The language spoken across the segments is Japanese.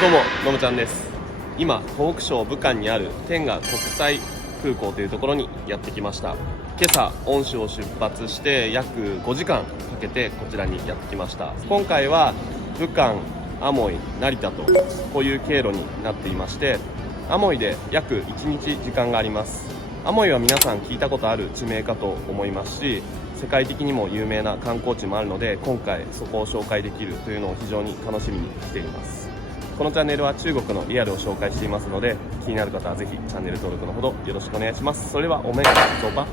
どうも、のむちゃんです。今、湖北省武漢にある天下国際空港というところにやってきました。今朝、恩州を出発して約5時間かけてこちらにやってきました。今回は武漢、アモイ、成田とこういう経路になっていまして、アモイで約1日時間があります。アモイは皆さん聞いたことある地名かと思いますし、世界的にも有名な観光地もあるので、今回そこを紹介できるというのを非常に楽しみにしています。このチャンネルは中国のリアルを紹介していますので、気になる方はぜひチャンネル登録のほどよろしくお願いします。それではおめでとうば。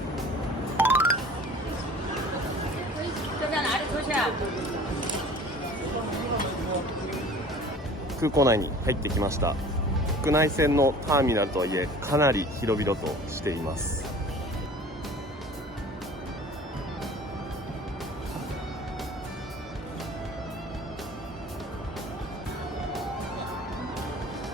空港内に入ってきました。国内線のターミナルとはいえかなり広々としています。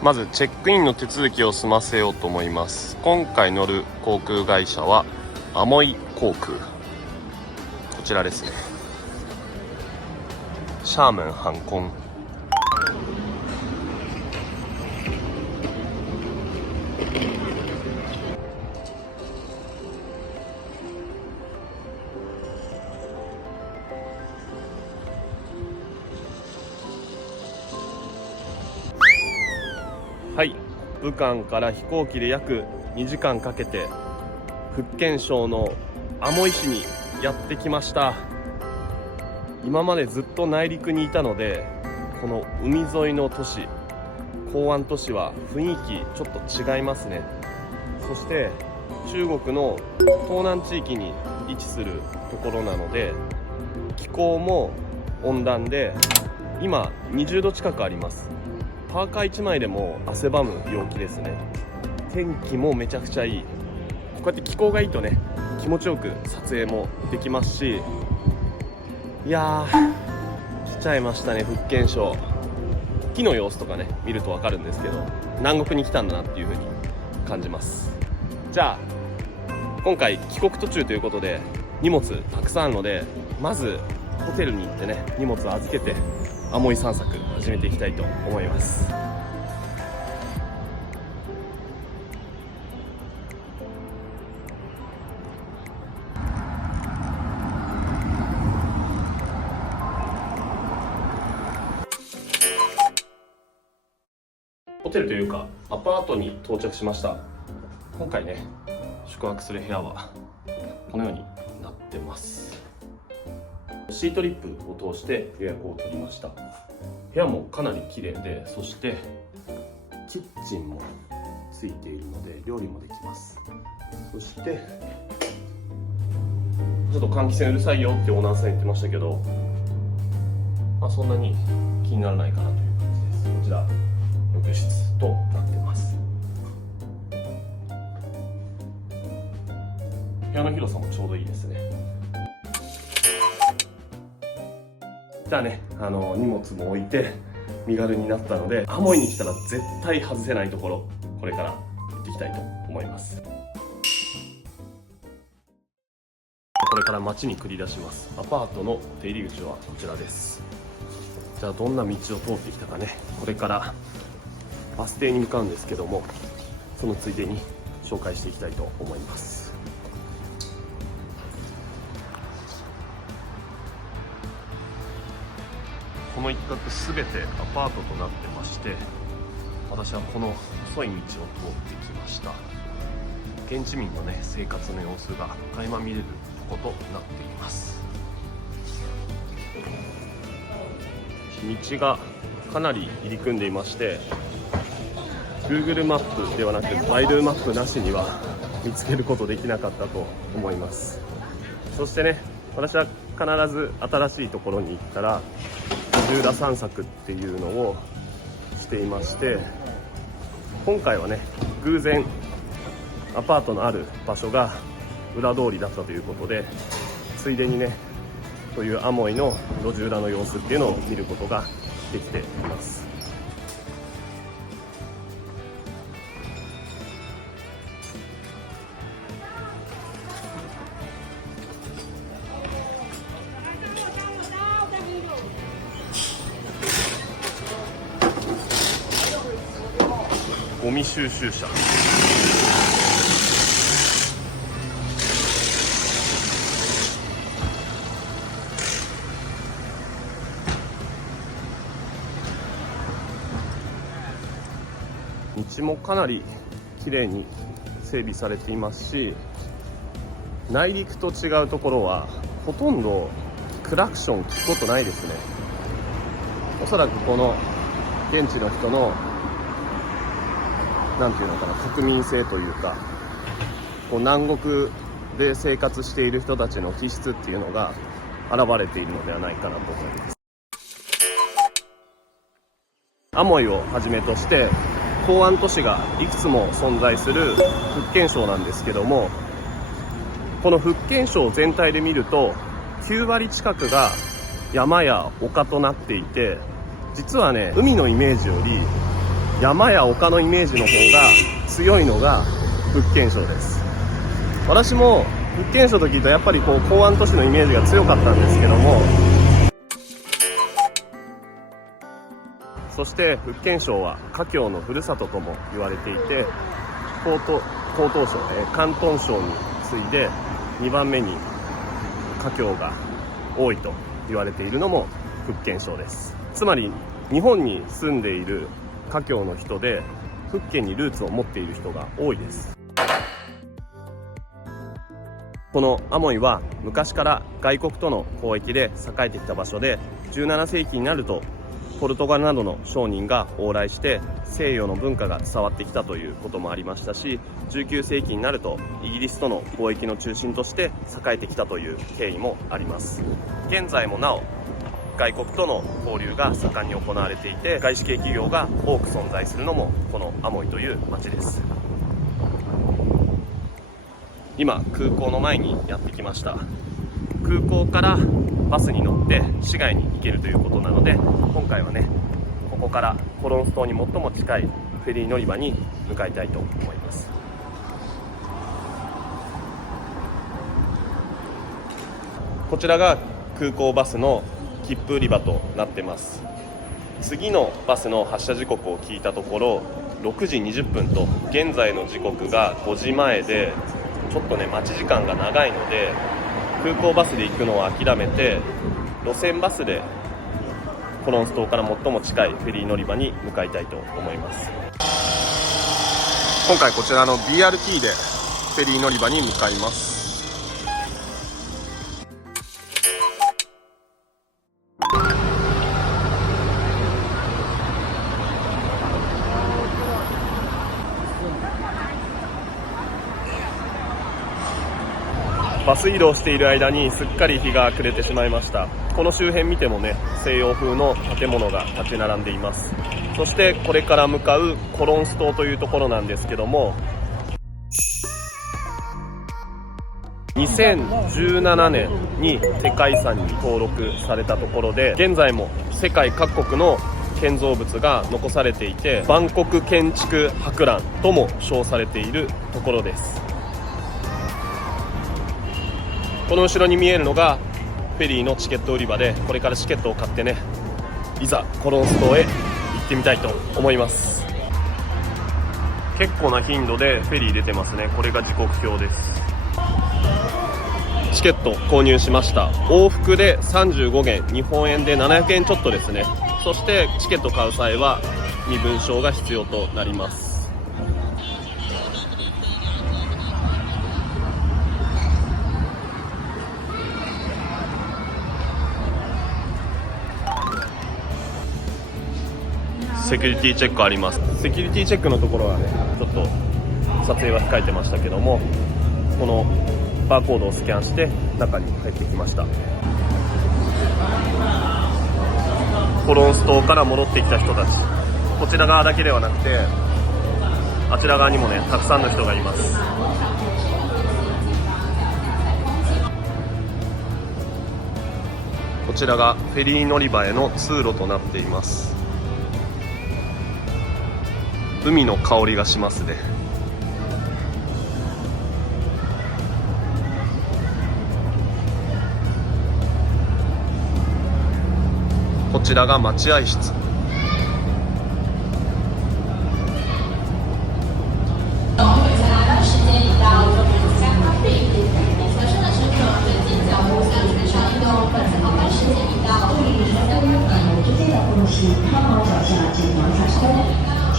まずチェックインの手続きを済ませようと思います。今回乗る航空会社はアモイ航空、こちらですね。シャーメン航空。はい、武漢から飛行機で約2時間かけて福建省のアモイ市にやってきました。今までずっと内陸にいたので、この海沿いの都市、港湾都市は雰囲気ちょっと違いますね。そして中国の東南地域に位置するところなので、気候も温暖で今20度近くあります。パーカー1枚でも汗ばむ陽気ですね。天気もめちゃくちゃいい。こうやって気候がいいとね、気持ちよく撮影もできますし、いやー、来ちゃいましたね、福建省。木の様子とかね見ると分かるんですけど、南国に来たんだなっていう風に感じます。じゃあ今回帰国途中ということで荷物たくさんあるので、まずホテルに行ってね、荷物を預けてアモイ散策始めていきたいと思います。ホテルというかアパートに到着しました。今回ね宿泊する部屋はこのようになってます。シートリップを通して予約を取りました。部屋もかなり綺麗で、そしてキッチンもついているので料理もできます。そしてちょっと換気扇うるさいよってオーナーさん言ってましたけど、まあ、そんなに気にならないかなという感じです。こちら浴室となってます。部屋の広さもちょうどいいですね。じゃあね、荷物も置いて身軽になったので、アモイに来たら絶対外せないところ、これから行っていきたいと思います。これから街に繰り出します。アパートの出入り口はこちらです。じゃあどんな道を通ってきたかね、これからバス停に向かうんですけども、そのついでに紹介していきたいと思います。この一角すべてアパートとなってまして、私はこの細い道を通ってきました。現地民のね生活の様子が垣間見れるとことなっています。道がかなり入り組んでいまして、 Google マップではなくバイルマップなしには見つけることできなかったと思います。そしてね、私は必ず新しいところに行ったら路地裏散策っていうのをしていまして、今回はね偶然アパートのある場所が裏通りだったということで、ついでにねというアモイの路地裏の様子っていうのを見ることができています。ミ収集車。道もかなり綺麗に整備されていますし、内陸と違うところはほとんどクラクション聞くことないですね。おそらくこの現地の人のなんていうのかな、国民性というか、こう南国で生活している人たちの気質っていうのが現れているのではないかなと思います。アモイをはじめとして港湾都市がいくつも存在する福建省なんですけども、この福建省全体で見ると9割近くが山や丘となっていて、実はね、海のイメージより山や丘のイメージの方が強いのが福建省です。私も福建省と聞いたらやっぱりこう港湾都市のイメージが強かったんですけども、そして福建省は華僑のふるさととも言われていて、広東省、広東省に次いで2番目に華僑が多いと言われているのも福建省です。つまり日本に住んでいる華僑の人で福建にルーツを持っている人が多いです。このアモイは昔から外国との交易で栄えてきた場所で、17世紀になるとポルトガルなどの商人が往来して西洋の文化が伝わってきたということもありましたし、19世紀になるとイギリスとの貿易の中心として栄えてきたという経緯もあります。現在もなお外国との交流が盛んに行われていて、外資系企業が多く存在するのもこのアモイという町です。今空港の前にやってきました。空港からバスに乗って市街に行けるということなので、今回はね、ここからコロンス島に最も近いフェリー乗り場に向かいたいと思います。こちらが空港バスの切符売り場となってます。次のバスの発車時刻を聞いたところ6時20分と、現在の時刻が5時前で、ちょっとね待ち時間が長いので空港バスで行くのを諦めて、路線バスでコロンス島から最も近いフェリー乗り場に向かいたいと思います。今回こちらの BRT でフェリー乗り場に向かいます。バス移動している間にすっかり日が暮れてしまいました。この周辺見てもね、西洋風の建物が立ち並んでいます。そしてこれから向かうコロンス島というところなんですけども、2017年に世界遺産に登録されたところで、現在も世界各国の建造物が残されていて、万国建築博覧とも称されているところです。この後ろに見えるのがフェリーのチケット売り場で、これからチケットを買ってね、いざコロンス島へ行ってみたいと思います。結構な頻度でフェリー出てますね。これが時刻表です。チケット購入しました。往復で35元、日本円で700円ちょっとですね。そしてチケット買う際は身分証が必要となります。セキュリティチェックあります。セキュリティチェックのところはね、ちょっと撮影は控えてましたけども、このバーコードをスキャンして中に入ってきました。コロンス島から戻ってきた人たち、こちら側だけではなくてあちら側にもね、たくさんの人がいます。こちらがフェリー乗り場への通路となっています。海の香りがしますね。こちらが待合室。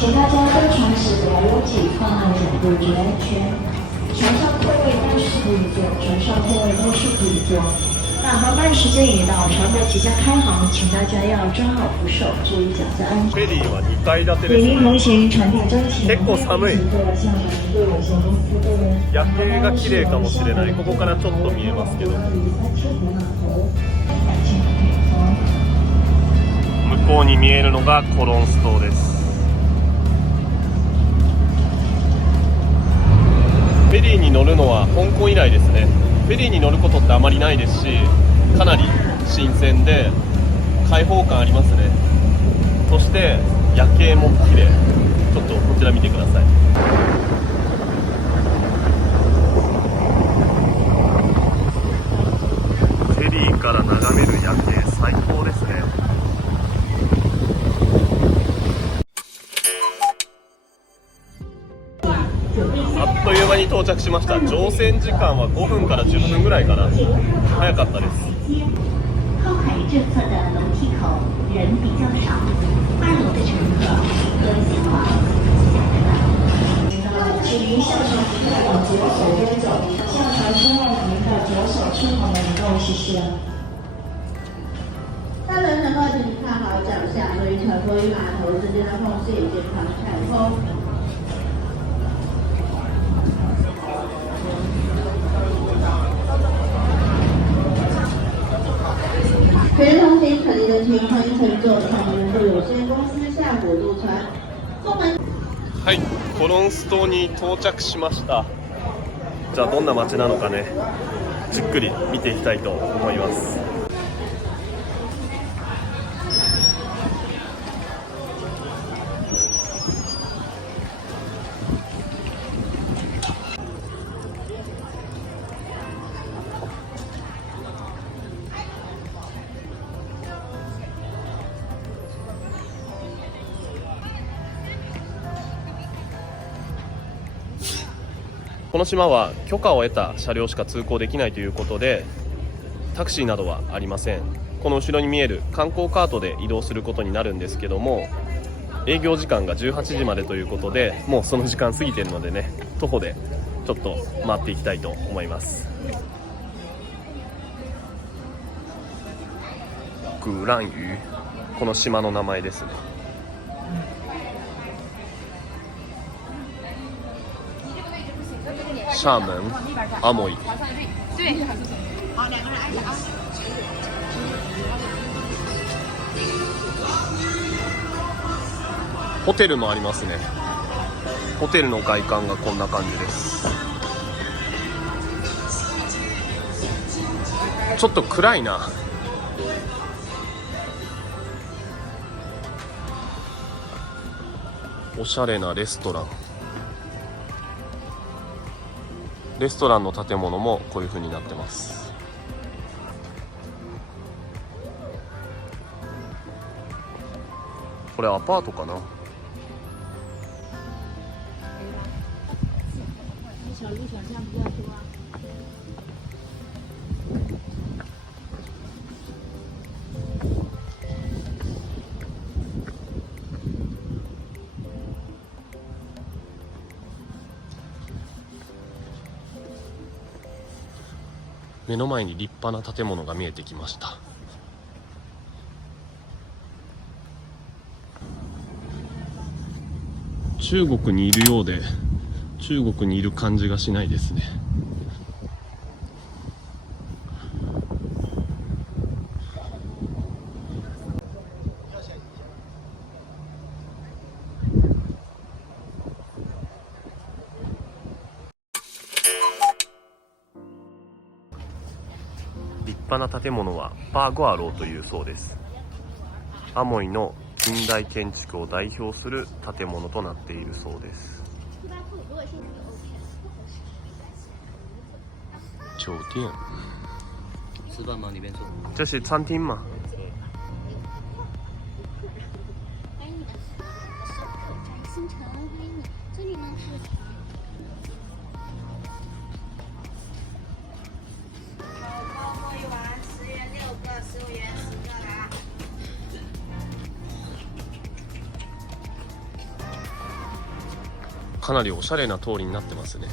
请大家登船时把拥挤放在脚部最安全。船上客位单是可以坐，船上客位都是可以坐。那航班时间已到，船舶即将开航，请大家要抓好扶手，注意脚下安全。フェリーは2階建てです礼仪同行，船艇中停。結構寒い。夜景が綺麗かもしれない。ここからちょっと見えますけど。向こうに見えるのがコロンス島です。フェリーに乗るのは香港以来ですね。フェリーに乗ることってあまりないですし、かなり新鮮で開放感ありますね。そして夜景も綺麗。ちょっとこちら見てください。フェリーから眺める夜景最高ですね。あっという間に到着しました。乗船時間は5分から10分ぐらいかな。早かったです。靠海这侧的楼梯口人比较少，2楼的乘客和前往下一站。请您下船时往左手边走，下船之后您的左手出口门口，谢谢。大人乘客，请你看好脚下，由于船舶与码头之间的缝隙已经常采风。全同行可离的请欢迎乘坐长荣渡有限公司下午渡船。后门。はい、コロンス島に到着しました。じゃあどんな街なのかね、じっくり見ていきたいと思います。この島は許可を得た車両しか通行できないということで、タクシーなどはありません。この後ろに見える観光カートで移動することになるんですけども、営業時間が18時までということで、もうその時間過ぎてるのでね、徒歩でちょっと回っていきたいと思います。グランユー、この島の名前ですね。厦门、アモイ。ホテルもありますね。ホテルの外観がこんな感じです。ちょっと暗いな。おしゃれなレストラン。レストランの建物もこういう風になってます。これアパートかな。目の前に立派な建物が見えてきました。中国にいるようで中国にいる感じがしないですね。立派な建物はパーゴアローというそうです。アモイの近代建築を代表する建物となっているそうです。酒店。吃饭吗？里面坐。这是餐厅吗？新城给你，这里呢是。泡沫一碗，10元6个，15元10个啦。かなりおしゃれな通りになってますね。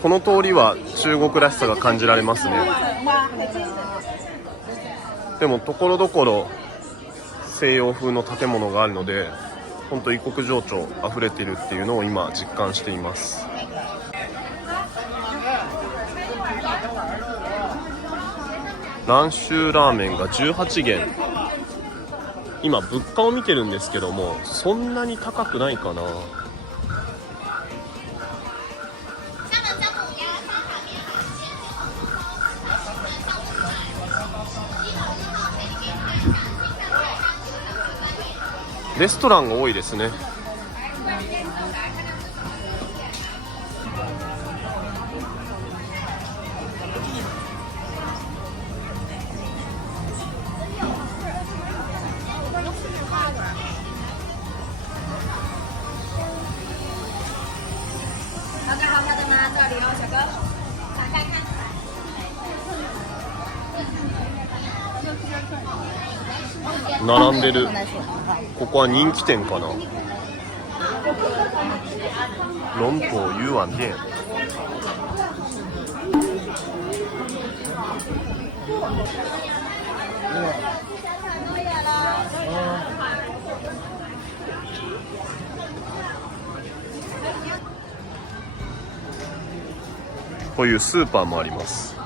この通りは中国らしさが感じられますね。でもところどころ西洋風の建物があるので、本当異国情緒あふれているっていうのを今実感しています。蘭州ラーメンが18元。今物価を見てるんですけども、そんなに高くないかな。レストランが多いですね。並んでる。ここは人気店かな。龍宝魚丸店。こういうスーパーもあります。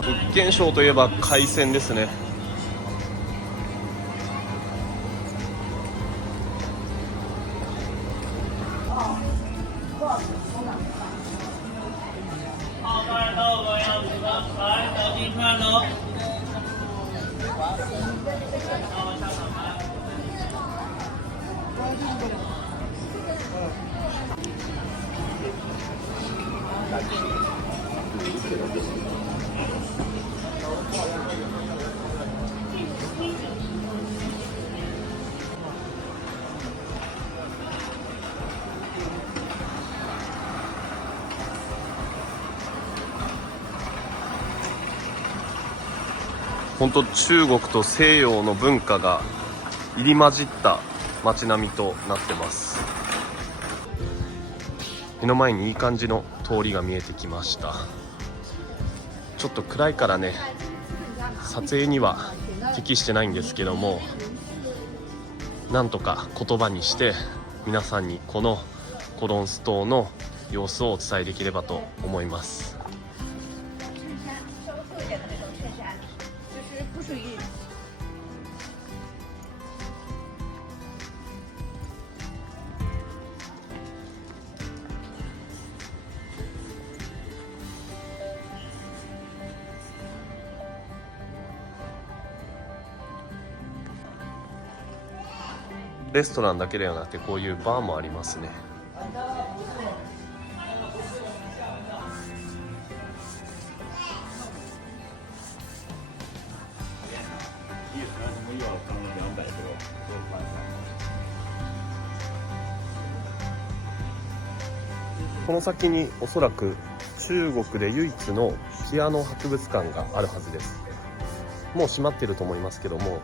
福建省といえば海鮮ですね。本当中国と西洋の文化が入り混じった街並みとなってます。目の前にいい感じの通りが見えてきました。ちょっと暗いからね、撮影には適してないんですけども、なんとか言葉にして皆さんにこのコロンス島の様子をお伝えできればと思います。レストランだけではなくてこういうバーもありますね。この先におそらく中国で唯一のピアノ博物館があるはずです。もう閉まってると思いますけども、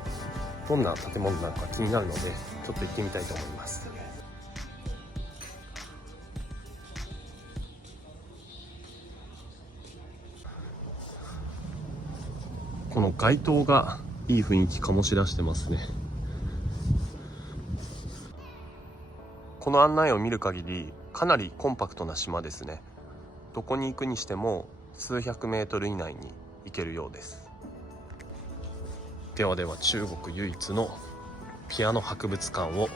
どんな建物なのか気になるのでちょっと行ってみたいと思います。この街灯がいい雰囲気醸し出してますね。この案内を見る限りかなりコンパクトな島ですね。どこに行くにしても数百メートル以内に行けるようです。ではでは、中国唯一のピアノ博物館を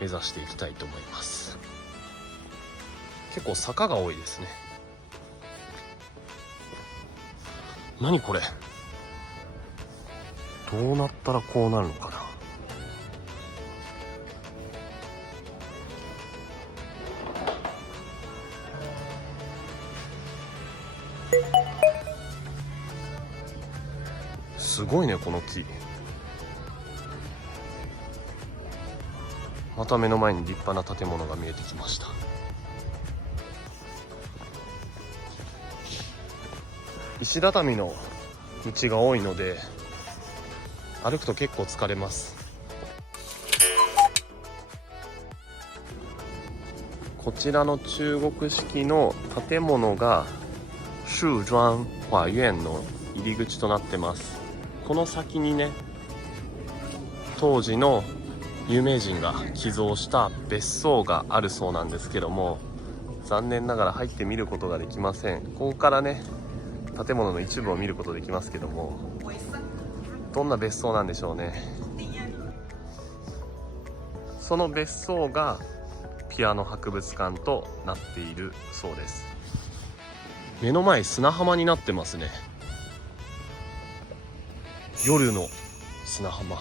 目指していきたいと思います。結構坂が多いですね。何これ、どうなったらこうなるのかな。すごいね、この木。また目の前に立派な建物が見えてきました。石畳の道が多いので歩くと結構疲れます。こちらの中国式の建物が朱庄花園の入り口となってます。この先にね、当時の有名人が寄贈した別荘があるそうなんですけども、残念ながら入ってみることができません。ここからね、建物の一部を見ることできますけども、どんな別荘なんでしょうね。その別荘がピアノ博物館となっているそうです。目の前砂浜になってますね。夜の砂浜。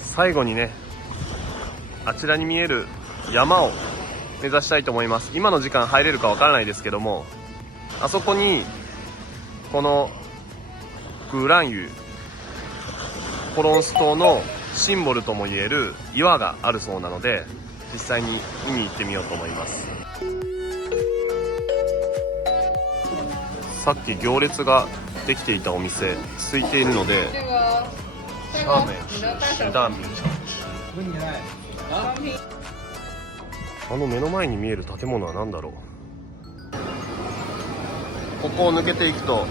最後にね、あちらに見える山を目指したいと思います。今の時間入れるかわからないですけども、あそこにこのグランユコロンス島のシンボルともいえる岩があるそうなので、実際に見に行ってみようと思います。さっき行列ができていたお店空いているので、ラーメンシダーミンさん。あの目の前に見える建物は何だろう。ここを抜けていくと